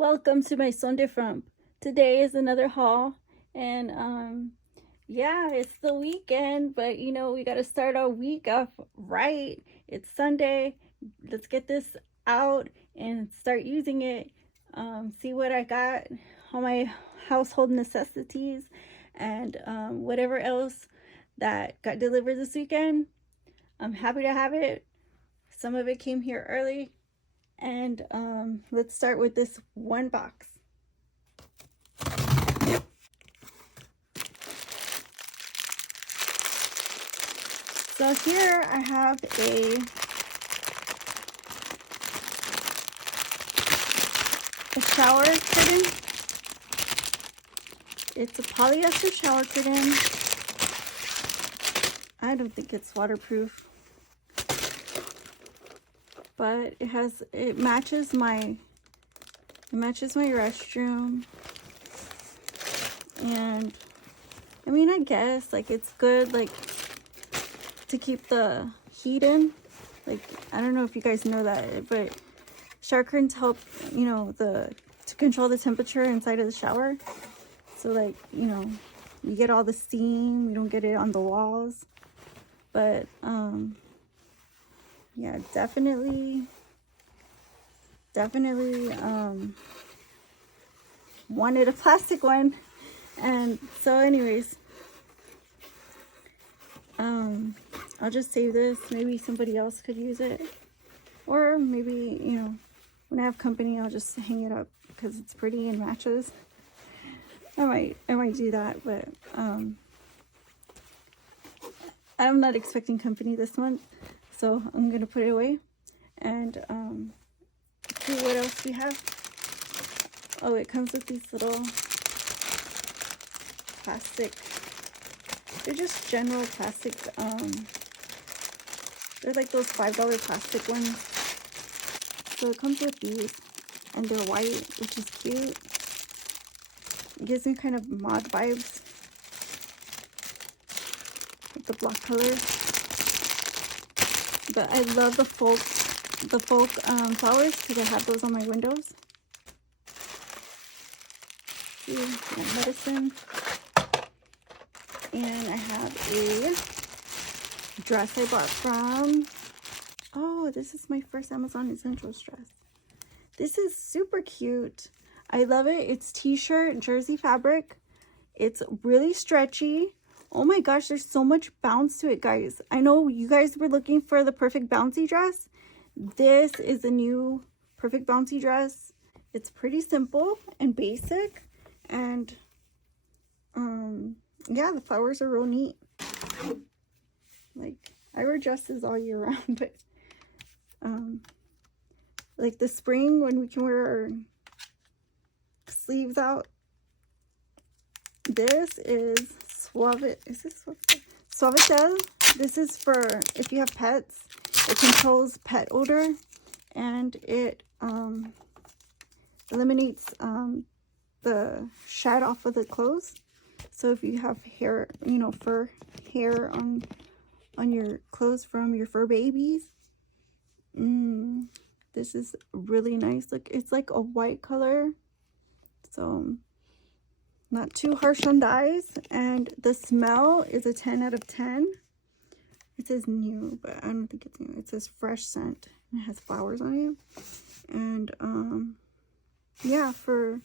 Welcome to my Sunday Frump. Today is another haul, and yeah, it's the weekend, but we got to start our week off right. It's Sunday. Let's get this out and start using it. See what I got, all my household necessities, and whatever else that got delivered this weekend. I'm happy to have it. Some of it came here early, and let's start with this one box. So here I have a shower curtain. It's a polyester shower curtain. I don't think it's waterproof, but it matches my restroom. And I mean, I guess like it's good like to keep the heat in. Like, I don't know if you guys know that, but shower curtains help, to control the temperature inside of the shower. So like, you get all the steam, you don't get it on the walls. But yeah, definitely wanted a plastic one. And so anyways, I'll just save this. Maybe somebody else could use it, or maybe when I have company, I'll just hang it up because it's pretty and matches. I might do that, but I'm not expecting company this month, so I'm gonna put it away. And see what else we have. Oh, it comes with these little plastic. They're just general plastic. They're like those $5 plastic ones. So it comes with these, and they're white, which is cute. It gives me kind of mod vibes with the black colors. But I love the folk flowers because I have those on my windows. See, my medicine. And I have a dress I bought from, oh, this is my first Amazon Essentials dress. This is super cute. I love it. It's t-shirt jersey fabric. It's really stretchy. Oh my gosh, there's so much bounce to it, guys. I know you guys were looking for the perfect bouncy dress. This is a new perfect bouncy dress. It's pretty simple and basic, and yeah, the flowers are real neat. Like, I wear dresses all year round, but like the spring when we can wear our sleeves out, this is Suavitel. This is for if you have pets. It controls pet odor, and it eliminates the shed off of the clothes. So if you have hair, fur hair on your clothes from your fur babies, this is really nice. Look, it's like a white color, so not too harsh on the eyes. And the smell is a 10 out of 10. It says new, but I don't think it's new. It says fresh scent. It has flowers on it. And yeah, for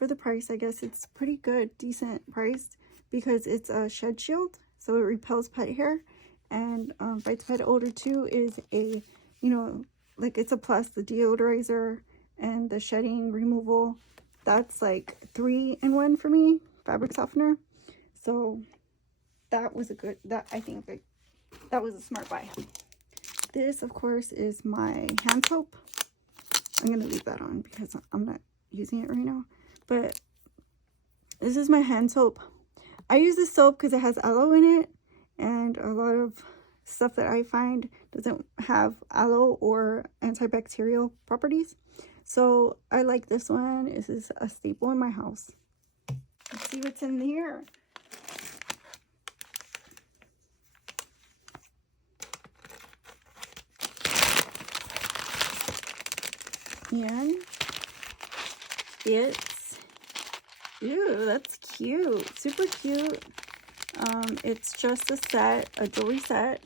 the price, I guess it's pretty good, decent priced, because it's a shed shield, so it repels pet hair, and fights pet odor too. Is a, like, it's a plus. The deodorizer and the shedding removal, that's like 3-in-1 for me, fabric softener. So that was I think that was a smart buy. This, of course, is my hand soap. I'm gonna leave that on because I'm not using it right now. But this is my hand soap. I use this soap because it has aloe in it, and a lot of stuff that I find doesn't have aloe or antibacterial properties. So I like this one. This is a staple in my house. Let's see what's in here. And It's, ew, that's cute. Super cute. It's just a set, a jewelry set.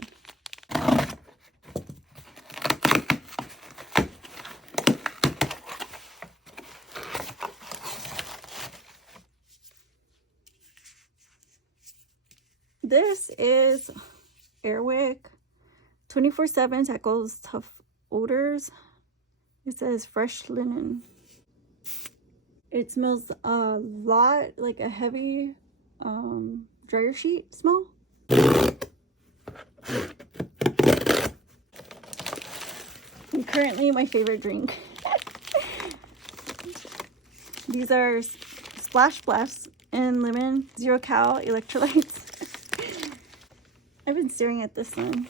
This is Airwick 24/7 tackles tough odors. It says fresh linen. It smells a lot like a heavy dryer sheet smell. And currently my favorite drink. These are Splash Blast and lemon 0-cal electrolytes. I've been staring at this one.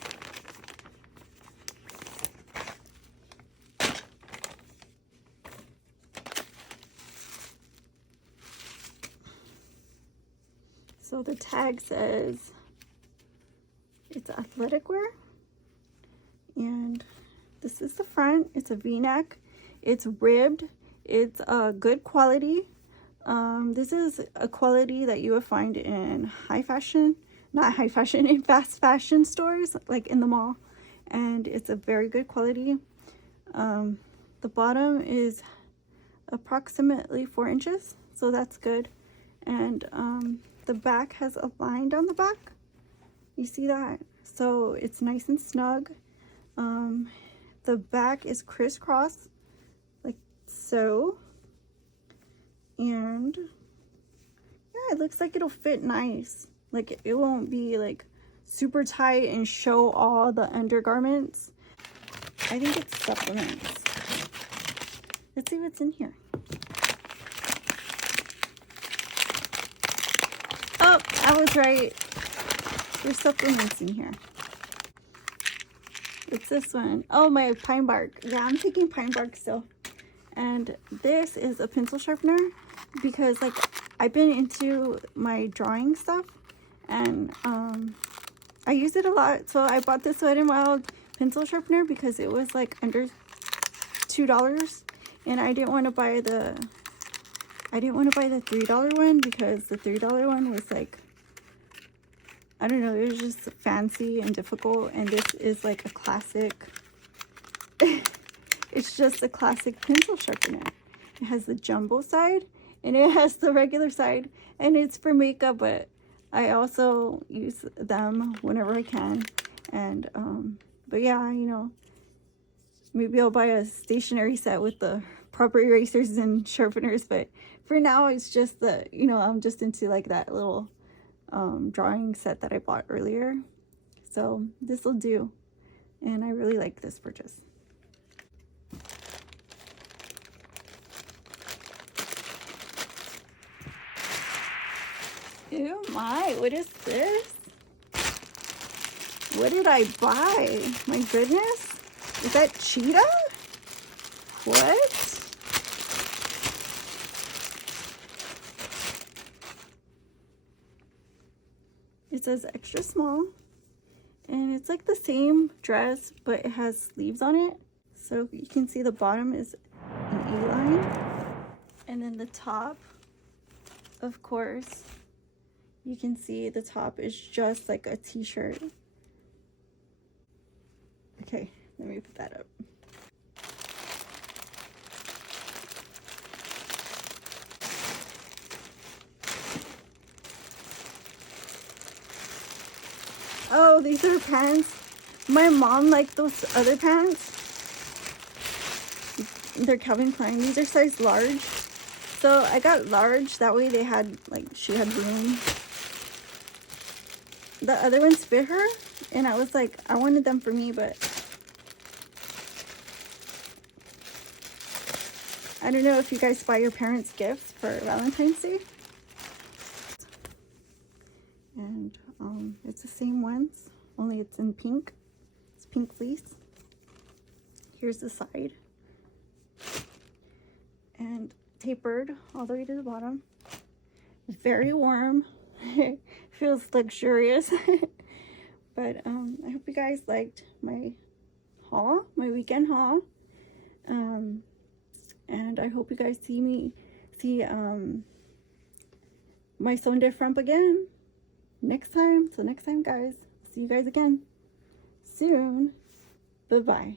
So the tag says it's athletic wear, and this is the front. It's a V-neck. It's ribbed. It's good quality. This is a quality that you would find in high fashion, not high fashion, in fast fashion stores, like in the mall. And it's a very good quality. The bottom is approximately 4 inches, so that's good. And the back has a line down the back. You see that? So it's nice and snug. The back is crisscross, like so. And yeah, it looks like it'll fit nice. Like it won't be like super tight and show all the undergarments. I think it's supplements. Let's see what's in here. Oh, I was right. There's supplements in here. It's this one. Oh, my pine bark. Yeah, I'm taking pine bark still. And this is a pencil sharpener because like I've been into my drawing stuff and I use it a lot. So I bought this Wet n Wild pencil sharpener because it was like under $2 and I didn't want to buy the $3 one because the $3 one was like, I don't know, it was just fancy and difficult, and this is like a classic. It's just a classic pencil sharpener. It has the jumbo side and it has the regular side, and it's for makeup, but I also use them whenever I can. And but yeah, you know, maybe I'll buy a stationery set with the proper erasers and sharpeners, but for now it's just the, you know, I'm just into like that little drawing set that I bought earlier. So this will do, and I really like this purchase. Oh my, what is this? What did I buy? My goodness. Is that cheetah? What? It says extra small. And it's like the same dress, but it has sleeves on it. So you can see the bottom is an A-line. And then the top, of course, you can see the top is just like a t-shirt. Okay, let me put that up. Oh, these are pants. My mom liked those other pants. They're Calvin Klein. These are size large. So I got large. That way they had, like, she had room. The other ones fit her. And I was like, I wanted them for me, but I don't know if you guys buy your parents gifts for Valentine's Day. And it's the same ones, only it's in pink. It's pink fleece. Here's the side. And tapered all the way to the bottom. Very warm. It feels luxurious. But I hope you guys liked my haul, my weekend haul. And I hope you guys see me see my sewn diff rump again next time. So next time, guys, see you guys again soon. Bye-bye.